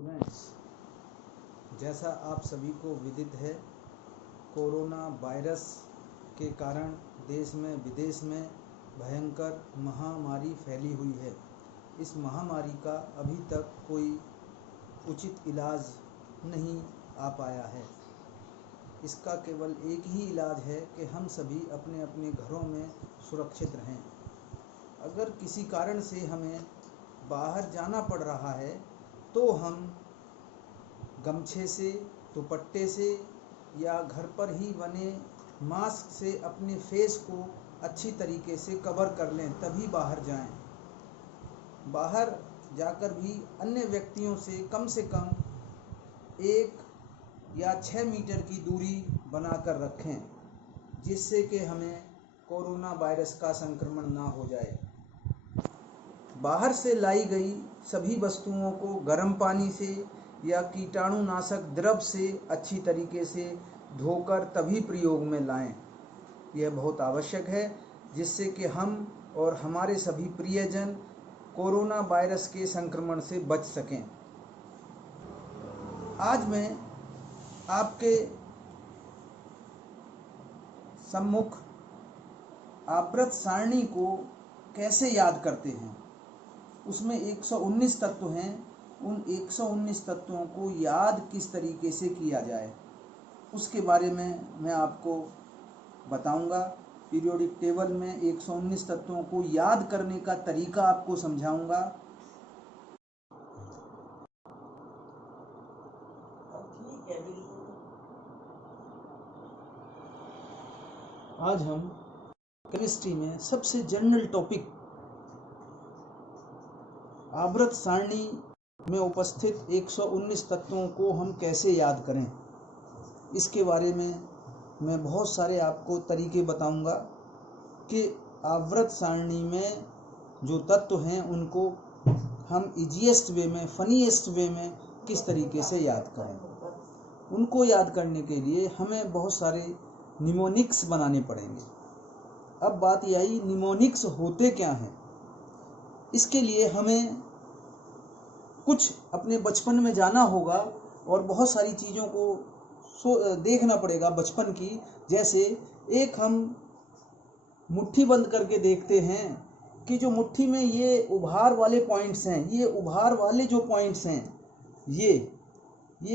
Students, जैसा आप सभी को विदित है, कोरोना वायरस के कारण देश में विदेश में भयंकर महामारी फैली हुई है। इस महामारी का अभी तक कोई उचित इलाज नहीं आ पाया है। इसका केवल एक ही इलाज है कि हम सभी अपने अपने घरों में सुरक्षित रहें। अगर किसी कारण से हमें बाहर जाना पड़ रहा है तो हम गमछे से, दुपट्टे से या घर पर ही बने मास्क से अपने फेस को अच्छी तरीके से कवर कर लें, तभी बाहर जाएं। बाहर जाकर भी अन्य व्यक्तियों से कम 1 या 6 मीटर की दूरी बनाकर रखें, जिससे कि हमें कोरोना वायरस का संक्रमण ना हो जाए। बाहर से लाई गई सभी वस्तुओं को गर्म पानी से या कीटाणुनाशक द्रव से अच्छी तरीके से धोकर तभी प्रयोग में लाएं। यह बहुत आवश्यक है, जिससे कि हम और हमारे सभी प्रियजन कोरोना वायरस के संक्रमण से बच सकें। आज मैं आपके सम्मुख आवर्त सारणी को कैसे याद करते हैं, उसमें 119 तत्व हैं। उन 119 तत्वों को याद किस तरीके से किया जाए, उसके बारे में मैं आपको बताऊंगा। पीरियोडिक टेबल में 119 तत्वों को याद करने का तरीका आपको समझाऊंगा। आज हम केमिस्ट्री में सबसे जनरल टॉपिक आवर्त सारणी में उपस्थित 119 तत्वों को हम कैसे याद करें, इसके बारे में मैं बहुत सारे आपको तरीके बताऊंगा कि आवर्त सारणी में जो तत्व हैं उनको हम इजीएस्ट वे में, फनीएस्ट वे में किस तरीके से याद करें। उनको याद करने के लिए हमें बहुत सारे निमोनिक्स बनाने पड़ेंगे। अब बात यही, निमोनिक्स होते क्या हैं। इसके लिए हमें कुछ अपने बचपन में जाना होगा और बहुत सारी चीज़ों को देखना पड़ेगा बचपन की। जैसे एक हम मुट्ठी बंद करके देखते हैं कि जो मुट्ठी में ये उभार वाले पॉइंट्स हैं, ये उभार वाले जो पॉइंट्स हैं, ये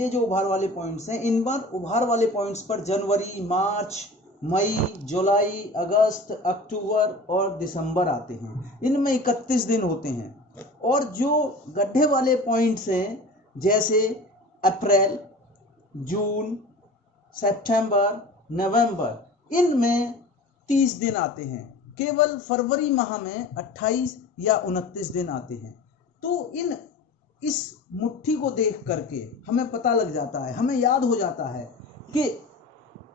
जो उभार वाले पॉइंट्स हैं, इन बार उभार वाले पॉइंट्स पर जनवरी, मार्च, मई, जुलाई, अगस्त, अक्टूबर और दिसंबर आते हैं। इनमें 31 दिन होते हैं। और जो गड्ढे वाले पॉइंट्स हैं, जैसे अप्रैल, जून, सितंबर, नवंबर, इनमें 30 दिन आते हैं। केवल फरवरी माह में 28 या 29 दिन आते हैं। तो इस मुट्ठी को देख करके हमें पता लग जाता है, हमें याद हो जाता है कि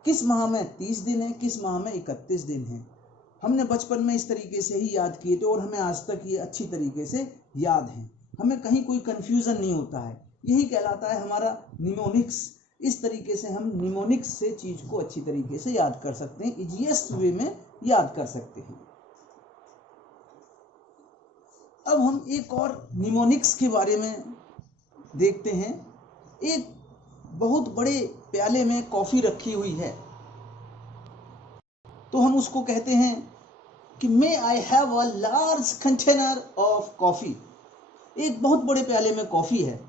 किस माह में 30 दिन है, किस माह में 31 दिन है। हमने बचपन में इस तरीके से ही याद किए थे और हमें आज तक ये अच्छी तरीके से याद है। हमें कहीं कोई कंफ्यूजन नहीं होता है। यही कहलाता है हमारा निमोनिक्स। इस तरीके से हम निमोनिक्स से चीज को अच्छी तरीके से याद कर सकते हैं, इजीएस्ट वे में याद कर सकते हैं। अब हम एक और निमोनिक्स के बारे में देखते हैं। एक बहुत बड़े प्याले में कॉफी रखी हुई है, तो हम उसको कहते हैं कि may I have a large container of coffee. एक बहुत बड़े प्याले में कॉफी है।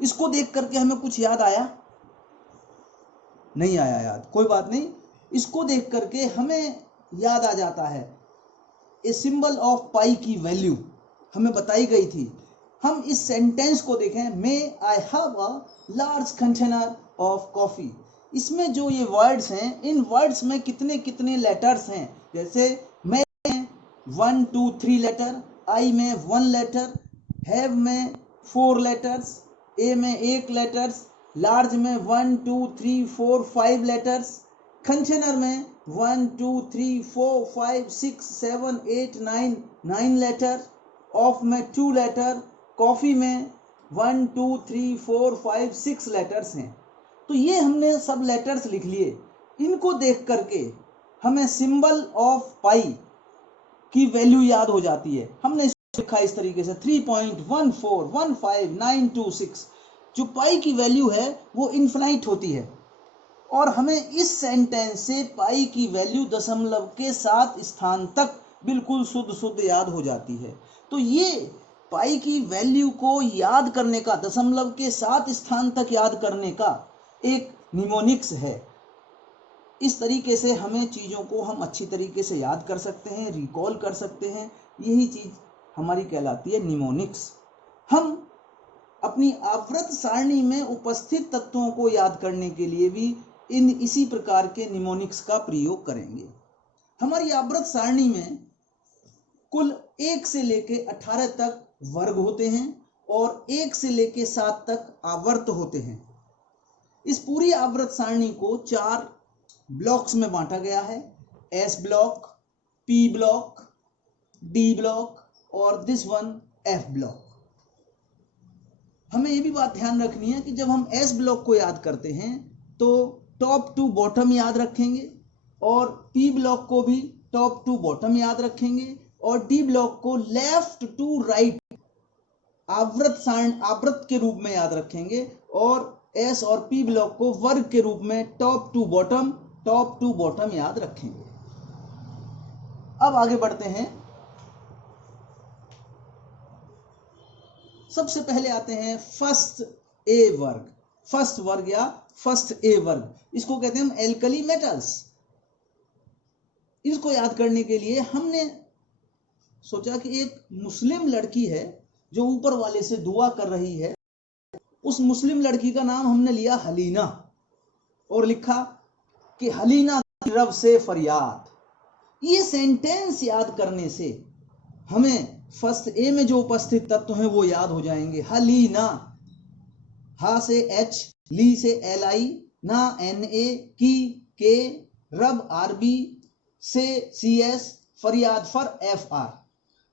इसको देख करके हमें कुछ याद आया? नहीं आया याद, कोई बात नहीं। इसको देख करके हमें याद आ जाता है ए सिंबल ऑफ पाई की वैल्यू हमें बताई गई थी। हम इस सेंटेंस को देखें, may I have a large container of coffee. इसमें जो ये वर्ड्स हैं, इन वर्ड्स में कितने कितने लेटर्स हैं। जैसे मे में 1 2 3 लेटर, आई में 1 लेटर, हैव में 4 लेटर्स, ए में 1 लेटर्स, लार्ज में 1 2 3 4 5 लेटर्स, कंटेनर में 1 2 3 4 5 6 7 8 9 लेटर, ऑफ में 2 लेटर, कॉफी में 1 2 3 4 5 6 लेटर्स हैं। तो ये हमने सब लेटर्स लिख लिए। इनको देख करके हमें सिंबल ऑफ पाई की वैल्यू याद हो जाती है। हमने लिखा इस तरीके से 3.1415926। जो पाई की वैल्यू है वो इन्फिनाइट होती है, और हमें इस सेंटेंस से पाई की वैल्यू दशमलव के 7 स्थान तक बिल्कुल शुद्ध शुद्ध याद हो जाती है। तो ये पाई की वैल्यू को याद करने का, दशमलव के 7 स्थान तक याद करने का एक निमोनिक्स है। इस तरीके से हमें चीज़ों को हम अच्छी तरीके से याद कर सकते हैं, रिकॉल कर सकते हैं। यही चीज़ हमारी कहलाती है निमोनिक्स। हम अपनी आवर्त सारणी में उपस्थित तत्वों को याद करने के लिए भी इसी प्रकार के निमोनिक्स का प्रयोग करेंगे। हमारी आवर्त सारणी में कुल 1 से लेके 18 तक वर्ग होते हैं और 1 से लेके 7 तक आवर्त होते हैं। इस पूरी आवर्त सारणी को 4 ब्लॉक्स में बांटा गया है, S block, P block, D block और दिस वन एफ ब्लॉक। हमें ये भी बात ध्यान रखनी है कि जब हम एस ब्लॉक को याद करते हैं तो टॉप टू बॉटम याद रखेंगे, और पी ब्लॉक को भी टॉप टू बॉटम याद रखेंगे, और डी ब्लॉक को लेफ्ट टू राइट आवर्त के रूप में याद रखेंगे, और एस और पी ब्लॉक को वर्ग के रूप में टॉप टू बॉटम याद रखेंगे। अब आगे बढ़ते हैं। सबसे पहले आते हैं फर्स्ट ए वर्ग। फर्स्ट वर्ग या फर्स्ट ए वर्ग, इसको कहते हैं हम एल्कली मेटल्स। इसको याद करने के लिए हमने सोचा कि एक मुस्लिम लड़की है जो ऊपर वाले से दुआ कर रही है। उस मुस्लिम लड़की का नाम हमने लिया हलीना और लिखा कि हलीना की रब से फरियाद। ये सेंटेंस याद करने से हमें फर्स्ट ए में जो उपस्थित तत्व हैं वो याद हो जाएंगे। हलीना, हा से एच, ली से एल आई, ना एन ए, की के, रब आरबी, से सी एस, फरियाद फॉर एफ आर।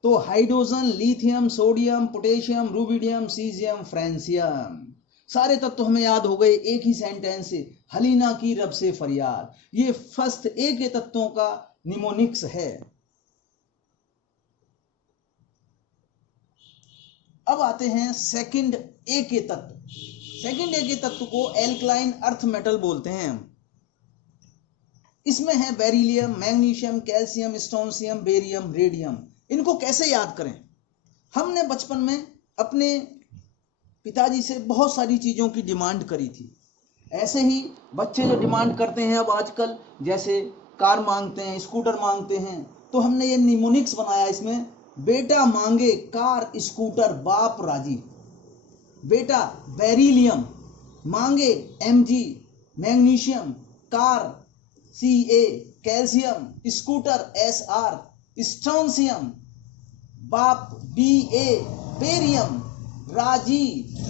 तो hydrogen, lithium, sodium, potassium, rubidium, caesium, francium, सारे तत्व हमें याद हो गए एक ही सेंटेंस से, हलीना की रब से फरियाद। ये फर्स्ट ए के तत्वों का निमोनिक्स है। अब आते हैं सेकंड ए के तत्व। सेकंड ए के तत्व को एल्कलाइन अर्थ मेटल बोलते हैं। इसमें है beryllium, magnesium, calcium, strontium, barium, radium. इनको कैसे याद करें? हमने बचपन में अपने पिताजी से बहुत सारी चीज़ों की डिमांड करी थी। ऐसे ही बच्चे जो डिमांड करते हैं अब आजकल, जैसे कार मांगते हैं, स्कूटर मांगते हैं, तो हमने ये निमोनिक्स बनाया इसमें। बेटा मांगे कार स्कूटर बाप राजी। बेटा बेरिलियम मांगे MG, magnesium car CA, calcium scooter SR, strontium बाप बीए, बेरियम राजी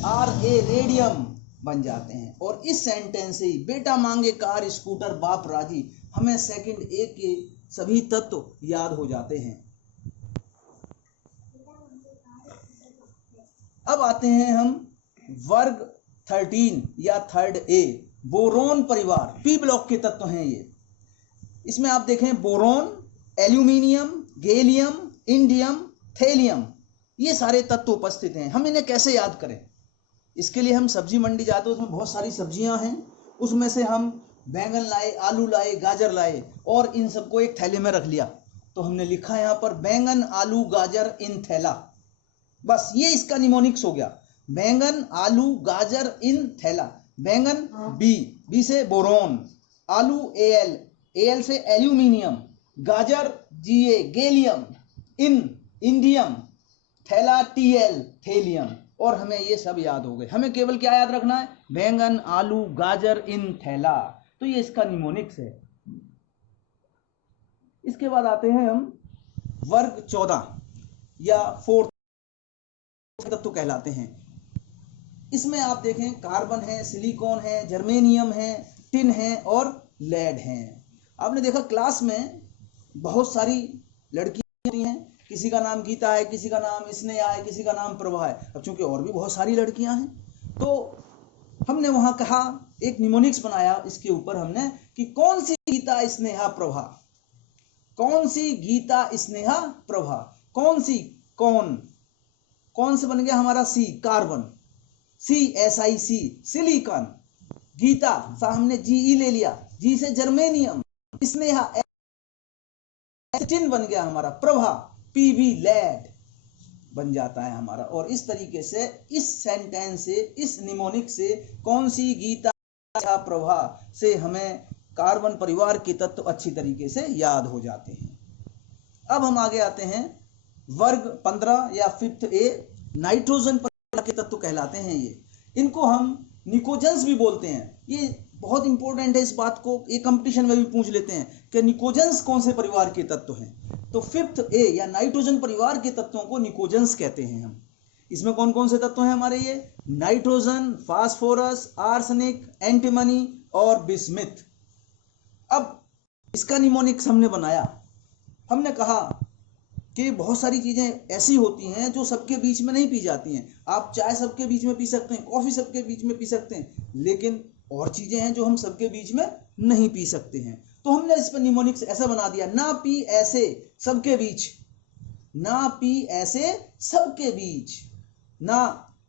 आरए, रेडियम बन जाते हैं। और इस सेंटेंस से ही बेटा मांगे कार स्कूटर बाप राजी, हमें सेकंड ए के सभी तत्व याद हो जाते हैं। अब आते हैं हम वर्ग 13 या थर्ड ए, बोरोन परिवार। पी ब्लॉक के तत्व हैं ये। इसमें आप देखें boron, aluminium, gallium, indium, thallium, ये सारे तत्व उपस्थित हैं। हम इन्हें कैसे याद करें? इसके लिए हम सब्जी मंडी जाते हैं, उसमें बहुत सारी सब्जियां हैं, उसमें से हम बैंगन लाए, आलू लाए, गाजर लाए और इन सबको एक थैले में रख लिया। तो हमने लिखा यहाँ पर बैंगन, आलू, गाजर इन थैला। बस ये इसका निमोनिक्स हो गया। बैंगन, आलू, गाजर इन थैला। बैंगन बी से बोरोन, आलू एल से एल्यूमिनियम, गाजर जीए गैलियम, इंडियम, थैला टीएल थेलियम। और हमें ये सब याद हो गए। हमें केवल क्या याद रखना है? बैंगन, आलू, गाजर इन थैला। तो ये इसका निमोनिक्स है। इसके बाद आते हैं हम वर्ग 14 या फोर्थ तत्व कहलाते हैं। इसमें आप देखें कार्बन है, सिलिकॉन है, जर्मेनियम है, टिन है और लेड है। आपने देखा क्लास में बहुत सारी लड़कियां होती हैं, किसी का नाम गीता है, किसी का नाम स्नेहा है, किसी का नाम प्रभा है। अब चूंकि और भी बहुत सारी लड़कियां हैं तो हमने वहां कहा, एक निमोनिक्स बनाया इसके ऊपर हमने कि कौन सी गीता स्नेहा प्रभा, कौन सी गीता स्नेहा प्रभा, कौन सी, कौन से बन गया हमारा सी, कार्बन, CSIC सिलिकॉन, गीता सामने GE ले लिया, G से जर्मेनियम, स्नेहा एस्टिन बन गया हमारा, प्रभा PV लेड बन जाता है हमारा। और इस तरीके से इस सेंटेंस से, इस निमोनिक से, कौन सी गीता या प्रभा से हमें कार्बन परिवार के तत्व अच्छी तरीके से याद हो जाते हैं। अब हम आगे आते हैं वर्ग 15 या 5th A, नाइट्रोजन परिवार के तत्व कहलाते हैं ये। इनको हम निकोजेंस भी बोलते हैं। ये बहुत इंपॉर्टेंट है, इस बात को ये कंपटीशन में भी पूछ लेते हैं कि निकोजेंस कौन से परिवार के तत्व हैं। तो 5th A या नाइट्रोजन परिवार के तत्वों को निकोजेंस कहते हैं हम। इसमें कौन कौन से तत्व हैं हमारे? ये नाइट्रोजन, फास्फोरस, आर्सेनिक, एंटीमनी और बिस्मिथ। अब इसका निमोनिक्स हमने बनाया। हमने कहा कि बहुत सारी चीजें ऐसी होती हैं जो सबके बीच में नहीं पी जाती हैं। आप चाय सबके बीच में पी सकते हैं, कॉफी सबके बीच में पी सकते हैं, लेकिन और चीजें हैं जो हम सबके बीच में नहीं पी सकते हैं। तो हमने इस पर निमोनिक्स ऐसा बना दिया, ना पी ऐसे सबके बीच, ना पी ऐसे सबके बीच, ना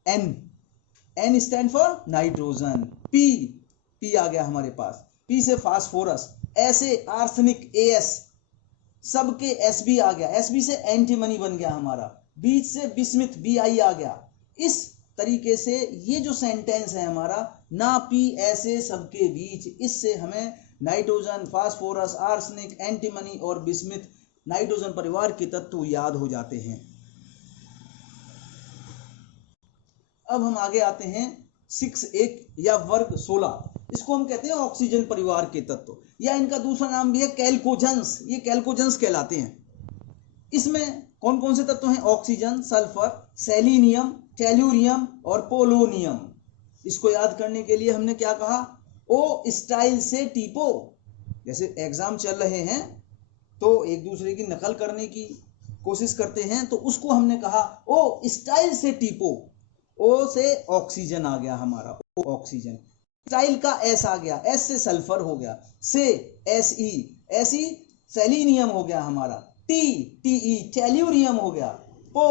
N stand for nitrogen, P आ गया हमारे पास, पी से फास्फोरस, ऐसे आर्सेनिक AS, सबके SB आ गया, SB से एंटीमनी बन गया हमारा, बीच से बिस्मिथ BI आ गया। इस तरीके से ये जो सेंटेंस है हमारा, ना पी ऐसे सबके बीच, इससे हमें नाइट्रोजन, फास्फोरस, आर्सेनिक, एंटीमनी और बिस्मिथ नाइट्रोजन परिवार के तत्व याद हो जाते हैं। अब हम आगे आते हैं 6A या वर्ग 16। इसको हम कहते हैं ऑक्सीजन परिवार के तत्व, या इनका दूसरा नाम भी है कैल्कोजेंस। ये कैल्कोजेंस कहलाते हैं। इसमें कौन कौन से तत्व हैं? ऑक्सीजन, सल्फर, सेलिनियम, टेल्यूरियम और पोलोनियम। इसको याद करने के लिए हमने क्या कहा? O स्टाइल से टीपो। जैसे एग्जाम चल रहे हैं तो एक दूसरे की नकल करने की कोशिश करते हैं, तो उसको हमने कहा O स्टाइल से टीपो। O से ऑक्सीजन आ गया हमारा, ऑक्सीजन। स्टाइल का S आ गया, S से सल्फर हो गया, से Se सेलिनियम हो गया हमारा, Te टेल्यूरियम हो गया, Po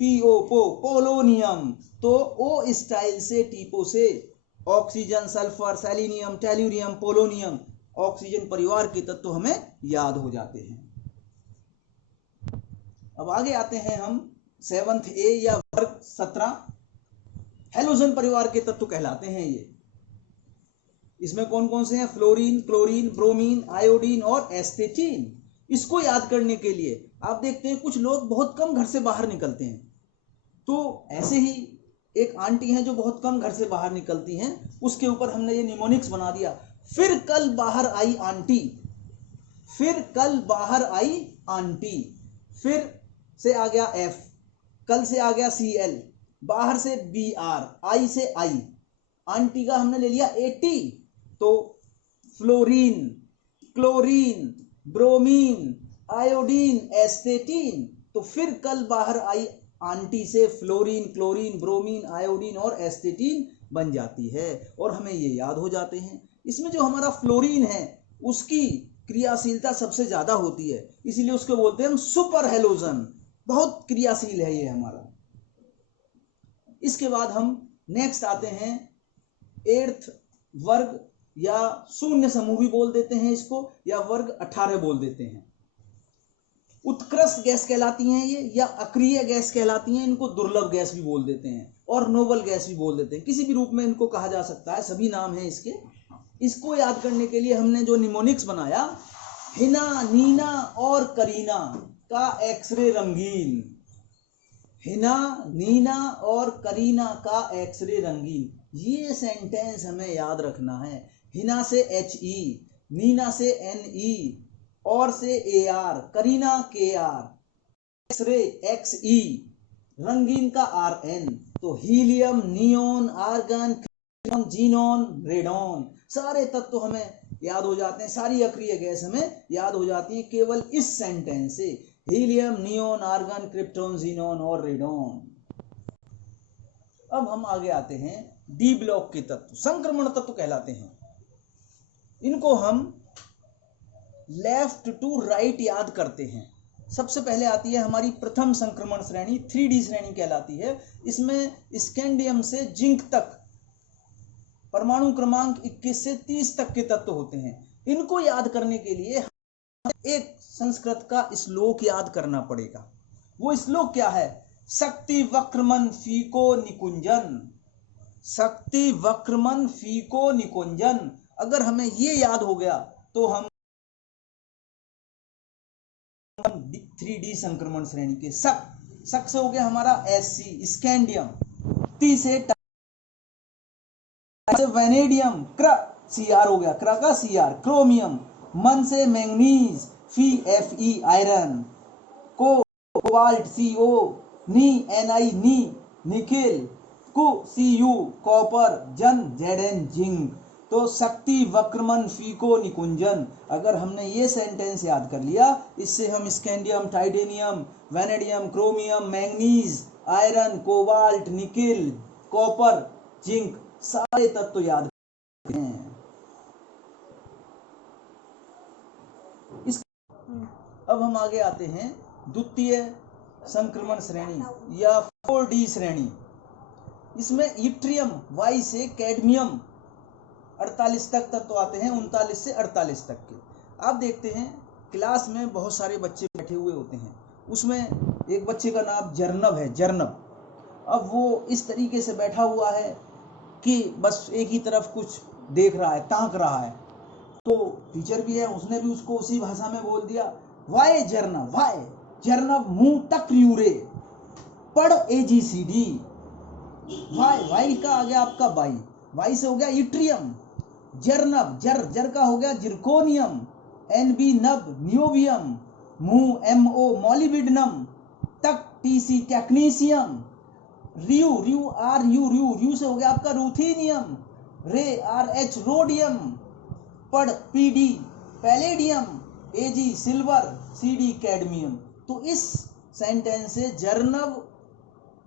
पोलोनियम। तो O स्टाइल से टीपो से oxygen, sulphur, selenium, tellurium, polonium oxygen परिवार के तत्व हमें याद हो जाते हैं। अब आगे आते हैं हम 7th A या वर्ग 17, हेलोजन परिवार के तत्व कहलाते हैं ये। इसमें कौन कौन से हैं? फ्लोरीन, क्लोरीन, ब्रोमीन, आयोडीन और एस्टेटीन। इसको याद करने के लिए आप देखते हैं कुछ लोग बहुत कम घर से बाहर निकलते हैं, तो ऐसे ही एक आंटी हैं जो बहुत कम घर से बाहर निकलती हैं, उसके ऊपर हमने ये निमोनिक्स बना दिया। फिर कल बाहर आई आंटी, फिर कल बाहर आई आंटी, फिर से आ गया F, कल से आ गया Cl, बाहर से Br, आई से आई, आंटी का हमने ले लिया AT। तो फ्लोरीन, क्लोरीन, ब्रोमीन, आयोडीन, एस्टेटीन। तो फिर कल बाहर आई आंटी से फ्लोरीन, क्लोरीन, ब्रोमीन, आयोडीन और एस्टेटीन बन जाती है और हमें ये याद हो जाते हैं। इसमें जो हमारा फ्लोरीन है उसकी क्रियाशीलता सबसे ज्यादा होती है, इसीलिए उसको बोलते हैं हम सुपर हेलोजन। बहुत क्रियाशील है ये हमारा। इसके बाद हम नेक्स्ट आते हैं 8th वर्ग या शून्य समूह भी बोल देते हैं इसको, या वर्ग 18 बोल देते हैं। उत्कृष्ट गैस कहलाती हैं ये, या अक्रिय गैस कहलाती हैं। इनको दुर्लभ गैस भी बोल देते हैं और नोबल गैस भी बोल देते हैं, किसी भी रूप में इनको कहा जा सकता है, सभी नाम हैं इसके। इसको याद करने के लिए हमने जो निमोनिक्स बनाया, हिना, नीना और करीना का एक्सरे रंगीन, हिना, नीना और करीना का एक्सरे रंगीन। ये सेंटेंस हमें याद रखना है। हिना से HE, नीना से NE और से AR, Kareena KR, x ray XE, रंगीन का RN। तो helium, neon, argon, xenon, radon, सारे तत्व हमें याद हो जाते हैं, सारी अक्रिय गैस हमें याद हो जाती है केवल इस सेंटेंस से, helium, neon, argon, krypton, xenon और रेडोन। अब हम आगे आते हैं डी ब्लॉक के तत्व, संक्रमण तत्व कहलाते हैं। इनको हम लेफ्ट टू राइट याद करते हैं। सबसे पहले आती है हमारी प्रथम संक्रमण श्रेणी, 3D श्रेणी कहलाती है। इसमें स्कैंडियम से जिंक तक परमाणु क्रमांक 21 से 30 तक के तत्व होते हैं। इनको याद करने के लिए एक संस्कृत का श्लोक याद करना पड़ेगा। वो श्लोक क्या है? शक्ति वक्रमन फीको निकुंजन, शक्ति वक्रमन फीको निकुंजन। अगर हमें ये याद हो गया तो हम 3D संक्रमण श्रेणी के शक से हो गया हमारा Sc स्कैंडियम, टी से वेनेडियम, क्र Cr हो गया, क्र का Cr क्रोमियम, मन से manganese, Fe iron, cobalt Co, नी Ni नी, निकिल, Cu कॉपर, जन Zn जिंक। तो शक्ति वक्रमन फीको निकुंजन, अगर हमने ये सेंटेंस याद कर लिया, इससे हम scandium, titanium, vanadium, chromium, manganese, iron, cobalt, nickel, copper, zinc सारे तत्व याद करते हैं। अब हम आगे आते हैं द्वितीय संक्रमण श्रेणी या 4D श्रेणी। इसमें इट्रियम, Y से कैडमियम 48 तक तत्व आते हैं, 39 से 48 तक के। आप देखते हैं क्लास में बहुत सारे बच्चे बैठे हुए होते हैं, उसमें एक बच्चे का नाम जर्नब है, जर्नब। अब वो इस तरीके से बैठा हुआ है कि बस एक ही तरफ कुछ देख रहा है, ताक रहा है। तो टीचर भी है, उसने भी उसको उसी भाषा में बोल दिया, वाई जर्नब, वाई जर्नब मुंह तक यूरे, पढ़ ABCD। वाई का आ गया आपका वाई से हो गया इट्रियम, जर्नब, जर का हो गया जिरकोनियम, NB नब नियोबियम, मुंह MO मॉलिबिडनम, तक TC टेक्नीशियम, रियू से हो गया आपका रूथीनियम, रे RH रोडियम, पढ़ PD palladium, AG silver, CD cadmium. तो इस सेंटेंस से जर्नब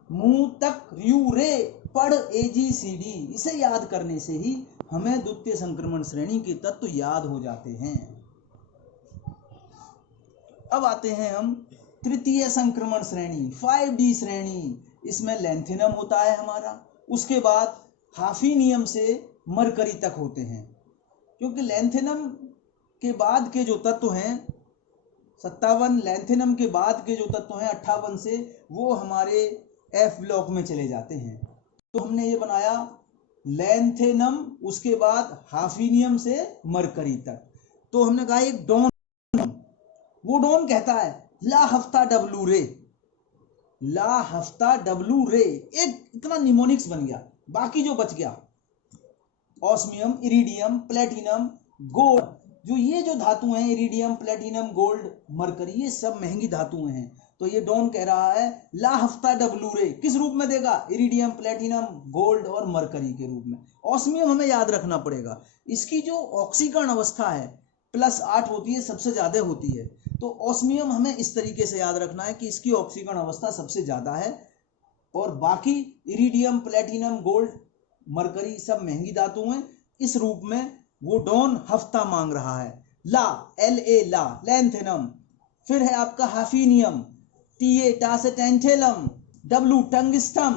मुंह तक रियू रे पढ़ ABCD, इसे याद करने से ही हमें द्वितीय संक्रमण श्रेणी के तत्व याद हो जाते हैं। अब आते हैं हम तृतीय संक्रमण श्रेणी 5D श्रेणी। इसमें लैंथेनम होता है हमारा, उसके बाद हाफिनियम से मरकरी तक होते हैं। क्योंकि लैंथेनम के बाद के जो तत्व हैं 57, लैंथेनम के बाद के जो तत्व हैं 58 से, वो हमारे F ब्लॉक में चले जाते हैं। तो हमने ये बनाया लैंथेनम, उसके बाद हाफिनियम से मरकरी तक। तो हमने कहा एक डॉन, वो डॉन कहता है ला हफ्ता डब्लू रे, ला हफ्ता डब्लू रे, एक इतना निमोनिक्स बन गया। बाकी जो बच गया ऑस्मियम, इरिडियम, प्लेटिनम, गोल्ड, जो ये जो धातु हैं इरिडियम, प्लेटिनम, गोल्ड, मरकरी, ये सब महंगी धातुएं हैं। तो ये डॉन कह रहा है ला हफ्ता डब्लू रे, किस रूप में देगा? इरिडियम, प्लेटिनम, गोल्ड और मरकरी के रूप में। ऑस्मियम हमें याद रखना पड़ेगा, इसकी जो ऑक्सीकरण अवस्था है +8 होती है, सबसे ज्यादा होती है। तो ऑस्मियम हमें इस तरीके से याद रखना है कि इसकी ऑक्सीकरण अवस्था सबसे ज्यादा है, और बाकी इरिडियम, प्लेटिनम, गोल्ड, मरकरी सब महंगी धातु हैं। इस रूप में वो डॉन हफ्ता मांग रहा है। ला LA ला लैंथेनम, फिर है आपका हाफिनियम, TA टा से टेंथेलम, W टंगिस्टम,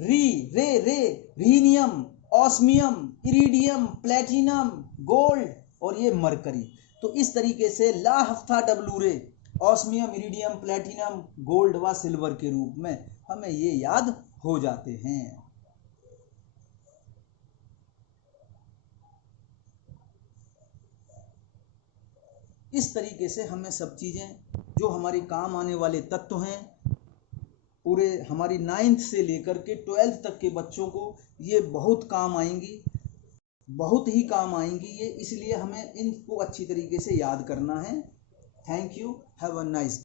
रे rhenium, osmium, iridium, platinum, gold और ये मरकरी। तो इस तरीके से ला हफ्ता डब्लू रे, ऑस्मियम, इरिडियम, प्लेटिनम, गोल्ड व सिल्वर के रूप में हमें ये याद हो जाते हैं। इस तरीके से हमें सब चीजें जो हमारे काम आने वाले तत्व हैं, पूरे हमारी 9th से लेकर के 12th तक के बच्चों को ये बहुत काम आएंगी, बहुत ही काम आएंगी ये, इसलिए हमें इनको अच्छी तरीके से याद करना है। Thank you, have a nice.